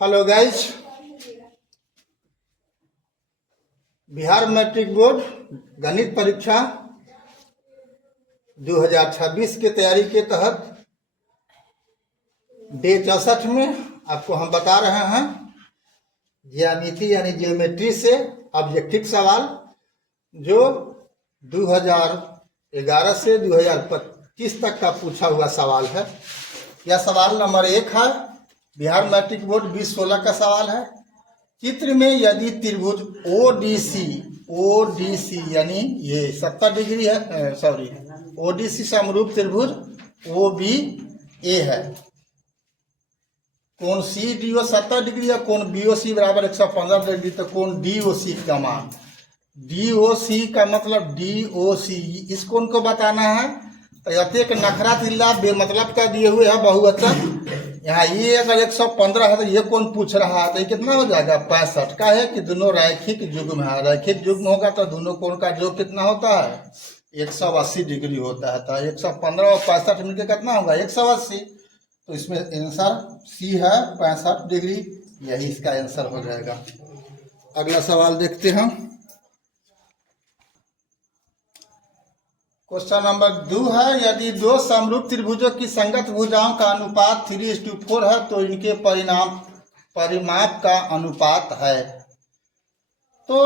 Hello guys, Bihar matric board गणित परीक्षा 2026 के तैयारी के तहत डे 64 में आपको हम बता रहे हैं ज्यामिति यानी ज्योमेट्री से ऑब्जेक्टिव सवाल जो 2011 से 2025 तक का पूछा हुआ सवाल है। यह सवाल नंबर 1 है। बिहार मैट्रिक बोर्ड 2016 का सवाल है। चित्र में यदि त्रिभुज ओडीसी यानी ये 70 डिग्री है, ओडीसी समरूप त्रिभुज OBA है। कोण CDO 70 डिग्री है, कोण BOC बराबर 115 डिग्री, तो कोण DOC का मान, DOC का मतलब DOC, इस कोण को बताना है। तो यतेक नखरा तिल्ला बेमतलब का दिए हुए है बहुवचन। यहाँ ये अगर 115 है तो ये कौन पूछ रहा है, तो ये कितना हो जाएगा 65 का है कि दोनों रैखिक युग्म है। रैखिक युग्म होगा तो दोनों कोण का योग कितना होता है 180 डिग्री होता है। तो 115 और 65 मिलकर कितना होगा 180। तो इसमें आंसर C है 65 डिग्री, यही इसका आंसर हो जाएगा। अगला सवाल देखते हैं। क्वेश्चन नंबर 2 है, यदि दो समरूप त्रिभुजों की संगत भुजाओं का अनुपात 3:4 है तो इनके परिमाप का अनुपात है। तो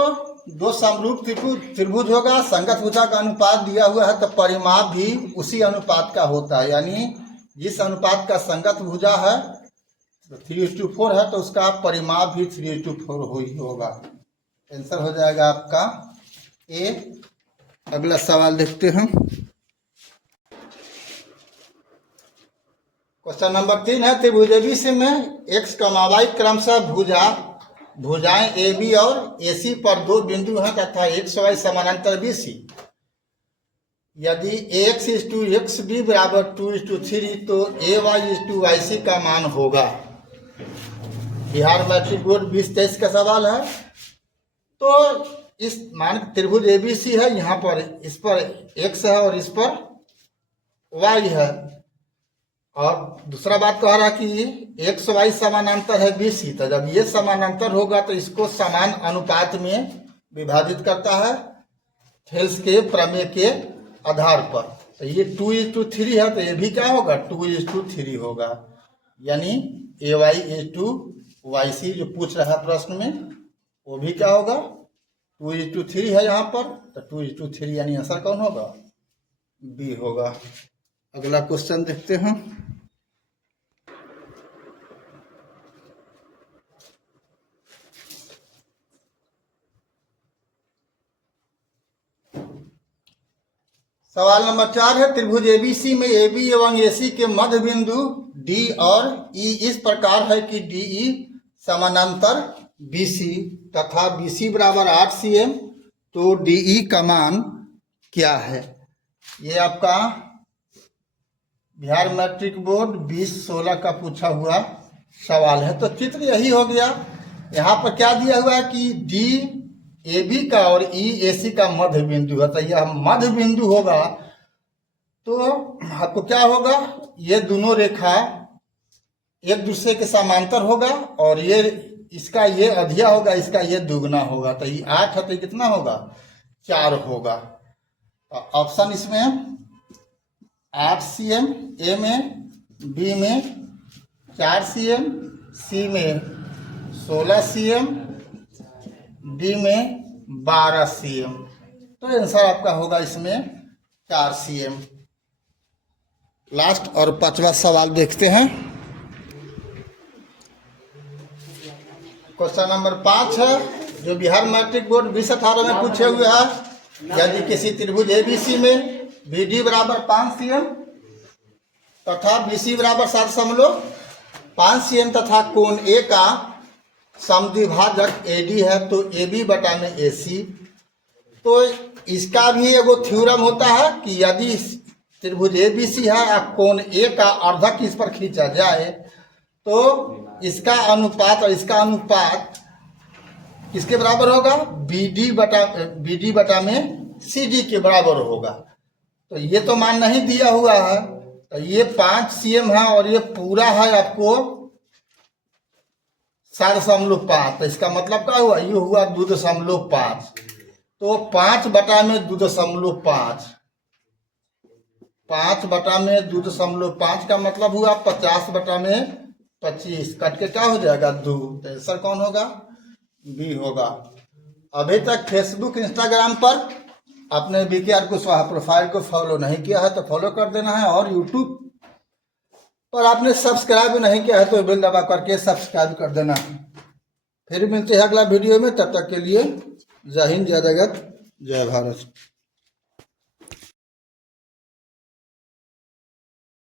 दो समरूप त्रिभुज होगा, संगत भुजा का अनुपात दिया हुआ है तो परिमाप भी उसी अनुपात का होता है। यानी जिस अनुपात का संगत भुजा है तो 3:4 है तो उसका परिमाप भी 3:4 ही होगा। आंसर हो जाएगा आपका A। अगला सवाल देखते हैं। क्वेश्चन नंबर 3 है, त्रिभुज ABC में x, y क्रमशः भुजाएं AB और AC पर दो बिंदु हैं तथा XY समानांतर BC। यदि AX = XB बराबर 2:3 तो AY = YC का मान होगा। बिहार मैट्रिक बोर्ड 2023 का सवाल है। तो इस मान त्रिभुज ABC है, यहाँ पर इस पर X है और इस पर Y है। और दूसरा बात कह रहा है कि XY समानांतर है BC। तो जब ये समानांतर होगा तो इसको समान अनुपात में विभाजित करता है थेल्स के प्रमेय के आधार पर। तो ये 2:3 है तो ये भी क्या होगा 2:3 होगा। यानी AY = YC जो पूछ रहा है प्रश्न में वो भी क्या होगा 2:3 है यहाँ पर, तो 2:3 यानी आंसर कौन होगा B होगा। अगला क्वेश्चन देखते हैं। सवाल नंबर 4 है, त्रिभुज ABC में AB एवं AC के मध्य बिंदु D और E इस प्रकार है कि DE समानांतर BC तथा BC बराबर 8 cm, तो DE का मान क्या है। ये आपका बिहार मैट्रिक बोर्ड 2016 का पूछा हुआ सवाल है। तो चित्र यही हो गया। यहाँ पर क्या दिया हुआ है कि DAB का और EAC का मध्य बिंदु है। तो यह मध्य बिंदु होगा तो आपको क्या होगा, ये दोनों रेखा एक दूसरे के समांतर होगा और ये इसका ये अधिया होगा, इसका ये दुगना होगा। तो ये 8 है तो कितना होगा 4 होगा। ऑप्शन इसमें 8 cm A में, B में 4 cm, C में 16 cm, D में 12 cm। तो आंसर आपका होगा इसमें 4 cm। लास्ट और 5वां सवाल देखते हैं। क्वेश्चन नंबर 5 है जो बिहार मैट्रिक बोर्ड 2018 में पूछे हुए हैं। यदि किसी त्रिभुज ABC में BD बराबर 5 cm तथा BC बराबर 7.5 cm तथा कोण A का समद्विभाजक AD है तो AB बटा में AC। तो इसका भी एगो थ्योरम होता है कि यदि त्रिभुज ABC है और कोण A का अर्धक इस पर खींचा जाए तो इसका अनुपात और इसका अनुपात किसके बराबर होगा BD बटा में CD के बराबर होगा। तो ये तो मान नहीं दिया हुआ है, तो ये 5 cm है और ये पूरा है आपको 7.5, तो इसका मतलब क्या हुआ, ये हुआ 2.5। तो 5/2.5, 5/2.5 का मतलब हुआ 50/25, कट के क्या हो जाएगा 2। तो आंसर कौन होगा, बी होगा। अभी तक फेसबुक इंस्टाग्राम पर अपने BKR कुशवाहा प्रोफाइल को फॉलो नहीं किया है तो फॉलो कर देना है, और यूट्यूब पर आपने सब्सक्राइब नहीं किया है तो बेल दबा करके सब्सक्राइब कर देना। फिर मिलते हैं अगला वीडियो में, तब तक के लिए जय हिंद, जय जगत, जय भारत।